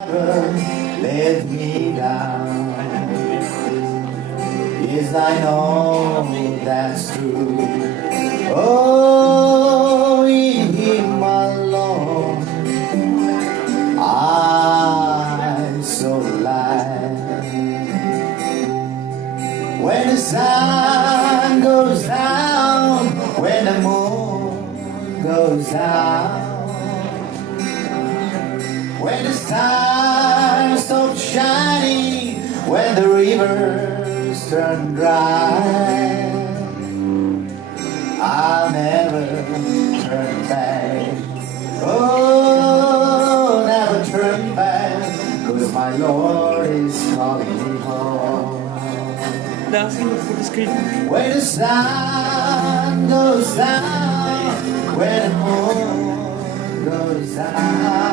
Let me down. Yes, I know that's true. Oh, in Him alone I'm so glad. When the sun goes down, when the moon goes down, when the stars stop shining, when the rivers turn dry, I'll never turn back. Oh, never turn back, 'cause my Lord is calling me home. When the sun goes down, when the moon goes down,